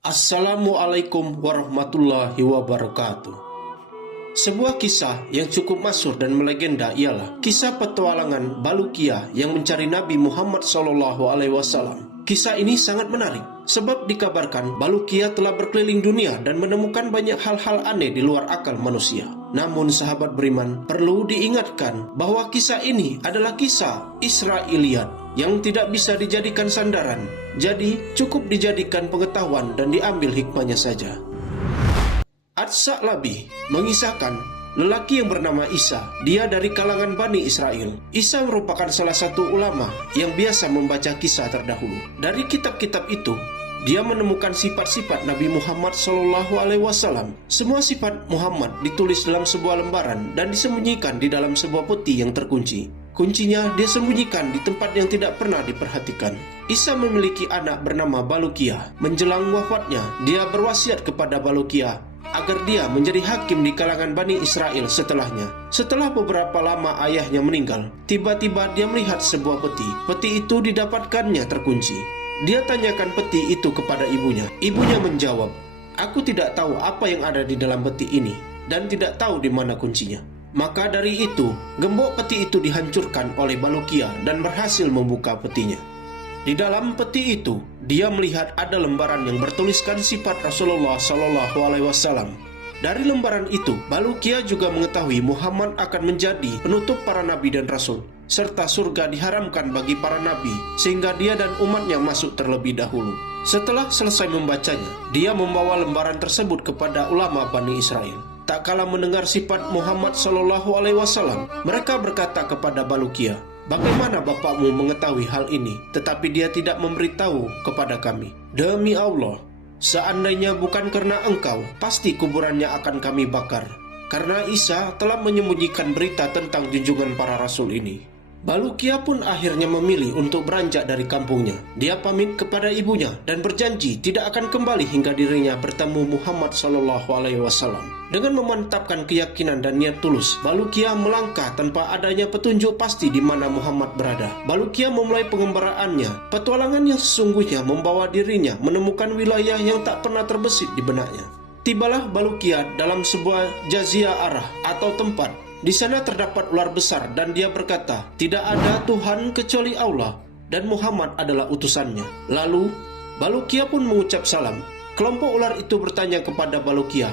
Assalamualaikum warahmatullahi wabarakatuh. Sebuah kisah yang cukup masyhur dan melegenda ialah kisah petualangan Baluqiyah yang mencari Nabi Muhammad SAW. Kisah ini sangat menarik sebab dikabarkan Baluqiyah telah berkeliling dunia dan menemukan banyak hal-hal aneh di luar akal manusia. Namun sahabat beriman, perlu diingatkan bahwa kisah ini adalah kisah Israiliyat yang tidak bisa dijadikan sandaran. Jadi cukup dijadikan pengetahuan dan diambil hikmahnya saja. Ats-Sa'labi mengisahkan lelaki yang bernama Isa. Dia dari kalangan Bani Israel. Isa merupakan salah satu ulama yang biasa membaca kisah terdahulu. Dari kitab-kitab itu, dia menemukan sifat-sifat Nabi Muhammad SAW. Semua sifat Muhammad ditulis dalam sebuah lembaran dan disembunyikan di dalam sebuah peti yang terkunci. Kuncinya dia sembunyikan di tempat yang tidak pernah diperhatikan. Isa memiliki anak bernama Baluqiyah. Menjelang wafatnya, dia berwasiat kepada Baluqiyah agar dia menjadi hakim di kalangan Bani Israel setelahnya. Setelah beberapa lama ayahnya meninggal, tiba-tiba dia melihat sebuah peti. Peti itu didapatkannya terkunci. Dia tanyakan peti itu kepada ibunya. Ibunya menjawab, "Aku tidak tahu apa yang ada di dalam peti ini dan tidak tahu di mana kuncinya." Maka dari itu, gembok peti itu dihancurkan oleh Baluqiyah dan berhasil membuka petinya. Di dalam peti itu, dia melihat ada lembaran yang bertuliskan sifat Rasulullah SAW. Dari lembaran itu, Baluqiyah juga mengetahui Muhammad akan menjadi penutup para nabi dan rasul, serta surga diharamkan bagi para nabi, sehingga dia dan umatnya masuk terlebih dahulu. Setelah selesai membacanya, dia membawa lembaran tersebut kepada ulama Bani Israel. Tak kala mendengar sifat Muhammad SAW, mereka berkata kepada Baluqiyah, "Bagaimana bapakmu mengetahui hal ini, tetapi dia tidak memberitahu kepada kami? Demi Allah, seandainya bukan karena engkau, pasti kuburannya akan kami bakar." Karena Isa telah menyembunyikan berita tentang junjungan para rasul ini. Baluqiyah pun akhirnya memilih untuk beranjak dari kampungnya. Dia pamit kepada ibunya dan berjanji tidak akan kembali hingga dirinya bertemu Muhammad SAW. Dengan memantapkan keyakinan dan niat tulus, Baluqiyah melangkah tanpa adanya petunjuk pasti di mana Muhammad berada. Baluqiyah memulai pengembaraannya. Petualangan yang sesungguhnya membawa dirinya menemukan wilayah yang tak pernah terbesit di benaknya. Tibalah Baluqiyah dalam sebuah jazirah arah atau tempat. Di sana terdapat ular besar dan dia berkata, "Tidak ada Tuhan kecuali Allah dan Muhammad adalah utusannya." Lalu Baluqiyah pun mengucap salam. Kelompok ular itu bertanya kepada Baluqiyah,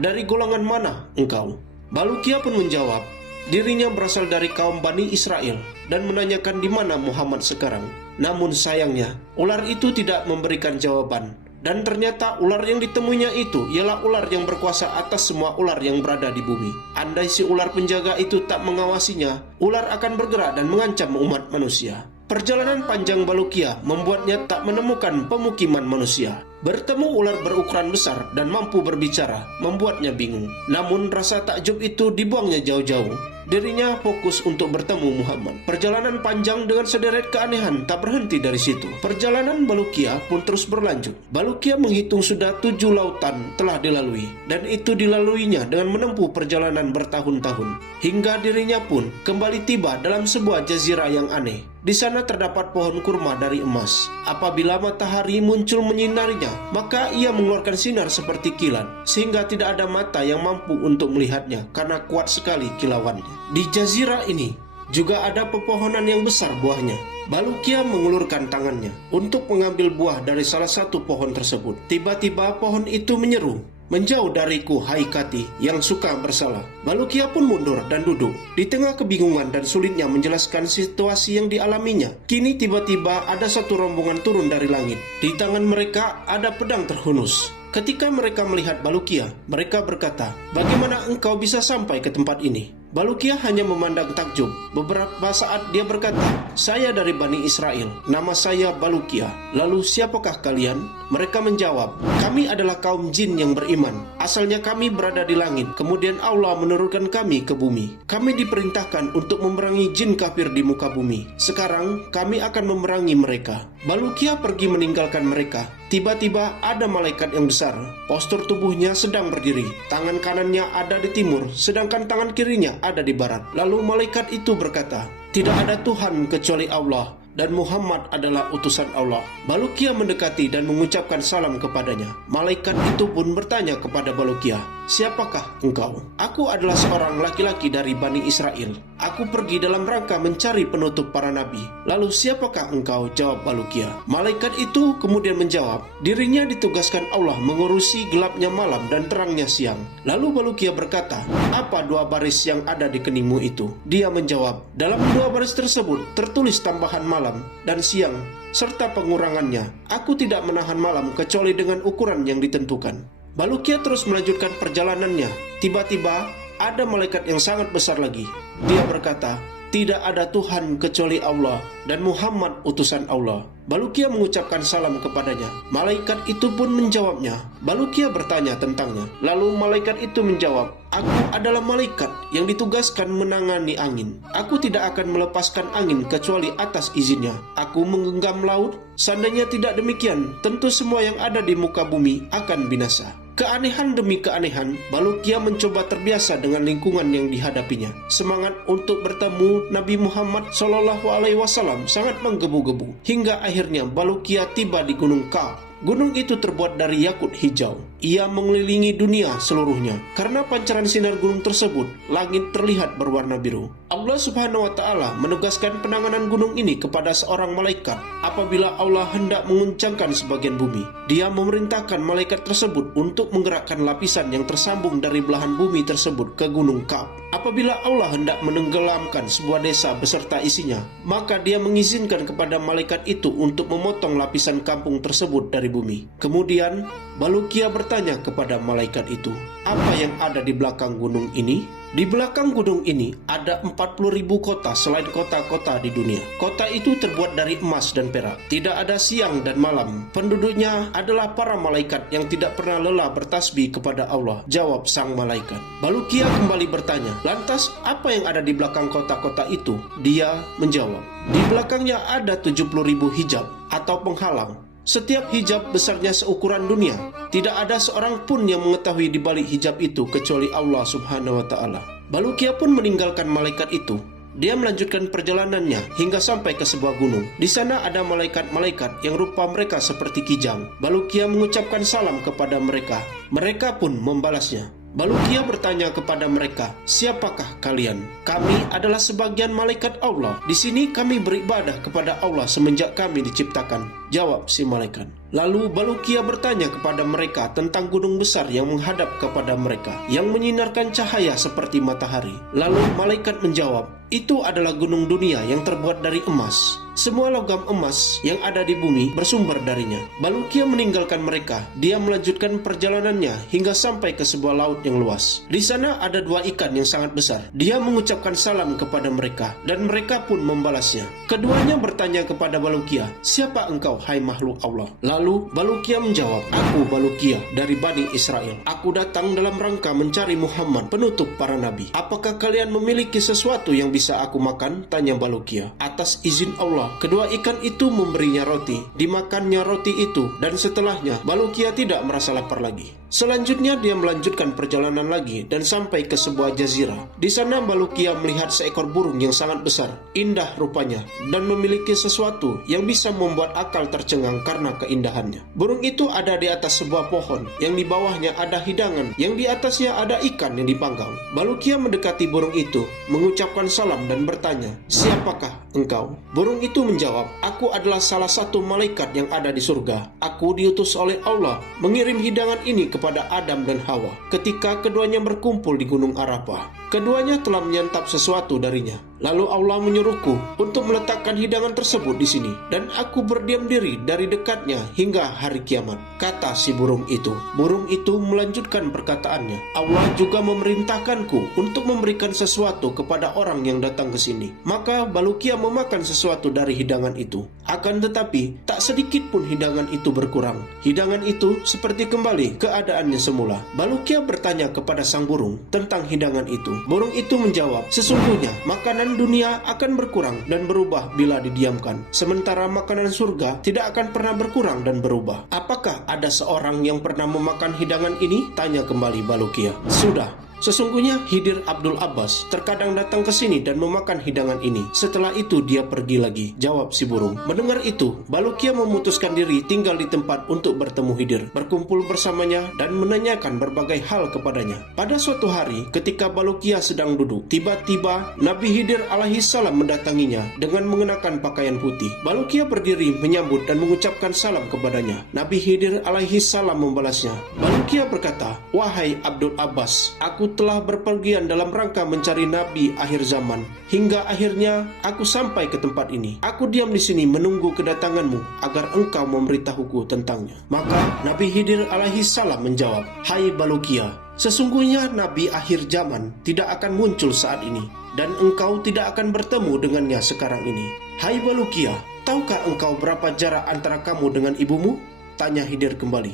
"Dari golongan mana engkau?" Baluqiyah pun menjawab, dirinya berasal dari kaum Bani Israel dan menanyakan di mana Muhammad sekarang. Namun sayangnya, ular itu tidak memberikan jawaban. Dan ternyata ular yang ditemuinya itu ialah ular yang berkuasa atas semua ular yang berada di bumi. Andai si ular penjaga itu tak mengawasinya, ular akan bergerak dan mengancam umat manusia. Perjalanan panjang Baluqiyah membuatnya tak menemukan pemukiman manusia. Bertemu ular berukuran besar dan mampu berbicara membuatnya bingung. Namun rasa takjub itu dibuangnya jauh-jauh. Dirinya fokus untuk bertemu Muhammad. Perjalanan panjang dengan sederet keanehan tak berhenti dari situ. Perjalanan Baluqiyah pun terus berlanjut. Baluqiyah menghitung sudah 7 lautan telah dilalui, dan itu dilaluinya dengan menempuh perjalanan bertahun-tahun. Hingga dirinya pun kembali tiba dalam sebuah jazirah yang aneh. Di sana terdapat pohon kurma dari emas. Apabila matahari muncul menyinarinya, maka ia mengeluarkan sinar seperti kilat, sehingga tidak ada mata yang mampu untuk melihatnya karena kuat sekali kilauannya. Di jazirah ini juga ada pepohonan yang besar buahnya. Baluqiyah mengulurkan tangannya untuk mengambil buah dari salah satu pohon tersebut. Tiba-tiba pohon itu menyeru, "Menjauh dariku, hai Kati yang suka bersalah." Baluqiyah pun mundur dan duduk. Di tengah kebingungan dan sulitnya menjelaskan situasi yang dialaminya, kini tiba-tiba ada satu rombongan turun dari langit. Di tangan mereka ada pedang terhunus. Ketika mereka melihat Baluqiyah, mereka berkata, "Bagaimana engkau bisa sampai ke tempat ini?" Baluqiyah hanya memandang takjub. Beberapa saat dia berkata, "Saya dari Bani Israel, nama saya Baluqiyah. Lalu siapakah kalian?" Mereka menjawab, "Kami adalah kaum jin yang beriman. Asalnya kami berada di langit, kemudian Allah menurunkan kami ke bumi. Kami diperintahkan untuk memerangi jin kafir di muka bumi. Sekarang kami akan memerangi mereka." Baluqiyah pergi meninggalkan mereka. Tiba-tiba ada malaikat yang besar. Postur tubuhnya sedang berdiri. Tangan kanannya ada di timur, sedangkan tangan kirinya ada di barat. Lalu malaikat itu berkata, "Tidak ada Tuhan kecuali Allah dan Muhammad adalah utusan Allah. Balukia mendekati dan mengucapkan salam kepadanya. Malaikat itu pun bertanya kepada Balukia, "Siapakah engkau?" "Aku adalah seorang laki-laki dari Bani Israel. Aku pergi dalam rangka mencari penutup para nabi." "Lalu siapakah engkau?" jawab Balukia. Malaikat itu kemudian menjawab, dirinya ditugaskan Allah mengurusi gelapnya malam dan terangnya siang. Lalu Balukia berkata, "Apa dua baris yang ada di keningmu itu?" Dia menjawab, "Dalam dua baris tersebut tertulis tambahan malam dan siang serta pengurangannya. Aku tidak menahan malam kecuali dengan ukuran yang ditentukan." Balukia terus melanjutkan perjalanannya. Tiba-tiba ada malaikat yang sangat besar lagi. Dia berkata, "Tidak ada Tuhan kecuali Allah dan Muhammad utusan Allah." Balukia mengucapkan salam kepadanya. Malaikat itu pun menjawabnya. Balukia bertanya tentangnya. Lalu malaikat itu menjawab, "Aku adalah malaikat yang ditugaskan menangani angin. Aku tidak akan melepaskan angin kecuali atas izinnya. Aku menggenggam laut. Seandainya tidak demikian, tentu semua yang ada di muka bumi akan binasa." Keanehan demi keanehan, Balukia mencoba terbiasa dengan lingkungan yang dihadapinya. Semangat untuk bertemu Nabi Muhammad SAW sangat menggebu-gebu. Hingga akhirnya Balukia tiba di Gunung Ka'ab. Gunung itu terbuat dari yakut hijau. Ia mengelilingi dunia seluruhnya. Karena pancaran sinar gunung tersebut, langit terlihat berwarna biru. Allah Subhanahu wa Ta'ala menugaskan penanganan gunung ini kepada seorang malaikat. Apabila Allah hendak menguncangkan sebagian bumi, Dia memerintahkan malaikat tersebut untuk menggerakkan lapisan yang tersambung dari belahan bumi tersebut ke Gunung Ka'ab. Apabila Allah hendak menenggelamkan sebuah desa beserta isinya, maka Dia mengizinkan kepada malaikat itu untuk memotong lapisan kampung tersebut dari bumi. Kemudian Balukia bertanya kepada malaikat itu, "Apa yang ada di belakang gunung ini?" Di belakang gunung ini ada 40.000 kota selain kota-kota di dunia. Kota itu terbuat dari emas dan perak. Tidak ada siang dan malam. Penduduknya adalah para malaikat yang tidak pernah lelah bertasbih kepada Allah, jawab sang malaikat. Balukia kembali bertanya, "Lantas apa yang ada di belakang kota-kota itu?" Dia menjawab, "Di belakangnya ada 70.000 hijab atau penghalang. Setiap hijab besarnya seukuran dunia. Tidak ada seorang pun yang mengetahui di balik hijab itu kecuali Allah Subhanahu wa Ta'ala." Balukia pun meninggalkan malaikat itu. Dia melanjutkan perjalanannya hingga sampai ke sebuah gunung. Di sana ada malaikat-malaikat yang rupa mereka seperti kijang. Balukia mengucapkan salam kepada mereka. Mereka pun membalasnya. Balukia bertanya kepada mereka, "Siapakah kalian?" "Kami adalah sebagian malaikat Allah. Di sini kami beribadah kepada Allah semenjak kami diciptakan," jawab si malaikat. Lalu Balukia bertanya kepada mereka tentang gunung besar yang menghadap kepada mereka, yang menyinarkan cahaya seperti matahari. Lalu malaikat menjawab, "Itu adalah gunung dunia yang terbuat dari emas. Semua logam emas yang ada di bumi bersumber darinya." Balukia meninggalkan mereka. Dia melanjutkan perjalanannya hingga sampai ke sebuah laut yang luas. Di sana ada dua ikan yang sangat besar. Dia mengucapkan salam kepada mereka dan mereka pun membalasnya. Keduanya bertanya kepada Balukia, "Siapa engkau, hai makhluk Allah?" Lalu Balukia menjawab, "Aku Balukia dari Bani Israel. Aku datang dalam rangka mencari Muhammad, penutup para nabi." "Apakah kalian memiliki sesuatu yang bisa aku makan?" tanya Balukia. Atas izin Allah, kedua ikan itu memberinya roti. Dimakannya roti itu, dan setelahnya Balukia tidak merasa lapar lagi. Selanjutnya dia melanjutkan perjalanan lagi dan sampai ke sebuah jazirah. Di sana Balukia melihat seekor burung yang sangat besar, indah rupanya, dan memiliki sesuatu yang bisa membuat akal tercengang karena keindahannya. Burung itu ada di atas sebuah pohon, yang di bawahnya ada hidangan, yang di atasnya ada ikan yang dipanggang. Balukia mendekati burung itu, mengucapkan salam dan bertanya, "Siapakah engkau?" Burung itu menjawab, "Aku adalah salah satu malaikat yang ada di surga. Aku diutus oleh Allah mengirim hidangan ini kepada Adam dan Hawa ketika keduanya berkumpul di Gunung Arafah. Keduanya telah menyantap sesuatu darinya. Lalu Allah menyuruhku untuk meletakkan hidangan tersebut di sini, dan aku berdiam diri dari dekatnya hingga hari kiamat," kata si burung itu. Burung itu melanjutkan perkataannya, "Allah juga memerintahkanku untuk memberikan sesuatu kepada orang yang datang ke sini." Maka Balukia memakan sesuatu dari hidangan itu. Akan tetapi, tak sedikit pun hidangan itu berkurang. Hidangan itu seperti kembali keadaannya semula. Balukia bertanya kepada sang burung tentang hidangan itu. Burung itu menjawab, "Sesungguhnya makanan dunia akan berkurang dan berubah bila didiamkan, sementara makanan surga tidak akan pernah berkurang dan berubah." "Apakah ada seorang yang pernah memakan hidangan ini?" tanya kembali Balukia. "Sudah, Sesungguhnya Khidir Abdul Abbas terkadang datang ke sini dan memakan hidangan ini. Setelah itu dia pergi lagi, jawab si burung. Mendengar itu, Bulukiya memutuskan diri tinggal di tempat untuk bertemu Khidir, berkumpul bersamanya dan menanyakan berbagai hal kepadanya. Pada suatu hari, ketika Bulukiya sedang duduk, tiba-tiba Nabi Khidir alaihi salam mendatanginya dengan mengenakan pakaian putih. Bulukiya berdiri menyambut dan mengucapkan salam kepadanya. Nabi Khidir alaihi salam membalasnya. Bulukiya berkata, "Wahai Abdul Abbas, aku telah berpergian dalam rangka mencari Nabi akhir zaman. Hingga akhirnya aku sampai ke tempat ini. Aku diam di sini menunggu kedatanganmu agar engkau memberitahuku tentangnya." Maka Nabi Khidir alaihi salam menjawab, "Hai Bulukiya, sesungguhnya Nabi akhir zaman tidak akan muncul saat ini, dan engkau tidak akan bertemu dengannya sekarang ini. Hai Bulukiya, tahukah engkau berapa jarak antara kamu dengan ibumu?" Tanya Khidir kembali.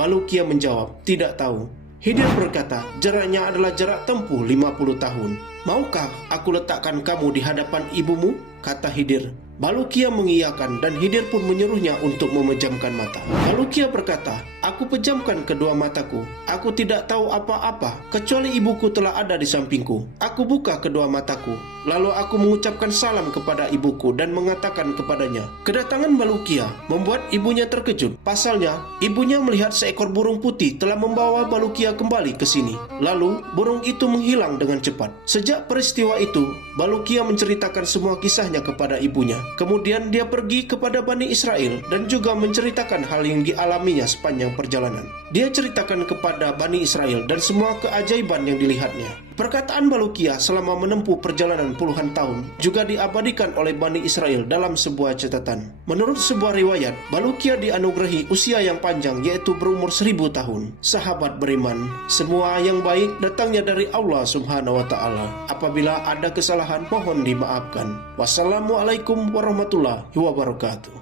Bulukiya menjawab, "Tidak tahu." Khidir berkata, "Jaraknya adalah jarak tempuh 50 tahun. Maukah aku letakkan kamu di hadapan ibumu?" Kata Khidir. Bulukiya mengiyakan dan Khidir pun menyuruhnya untuk memejamkan mata. Bulukiya berkata, "Aku pejamkan kedua mataku. Aku tidak tahu apa-apa kecuali ibuku telah ada di sampingku. Aku buka kedua mataku. Lalu aku mengucapkan salam kepada ibuku dan mengatakan kepadanya." Kedatangan Bulukiya membuat ibunya terkejut. Pasalnya, ibunya melihat seekor burung putih telah membawa Bulukiya kembali ke sini. Lalu, burung itu menghilang dengan cepat. Sejak peristiwa itu, Bulukiya menceritakan semua kisahnya kepada ibunya. Kemudian dia pergi kepada Bani Israel dan juga menceritakan hal yang dialaminya sepanjang perjalanan. Dia ceritakan kepada Bani Israel dan semua keajaiban yang dilihatnya. Perkataan Bulukiya selama menempuh perjalanan puluhan tahun juga diabadikan oleh Bani Israel dalam sebuah catatan. Menurut sebuah riwayat, Bulukiya dianugerahi usia yang panjang, yaitu berumur 1000 tahun. Sahabat beriman, semua yang baik datangnya dari Allah Subhanahu wa Ta'ala. Apabila ada kesalahan, mohon dimaafkan. Wassalamualaikum warahmatullahi wabarakatuh.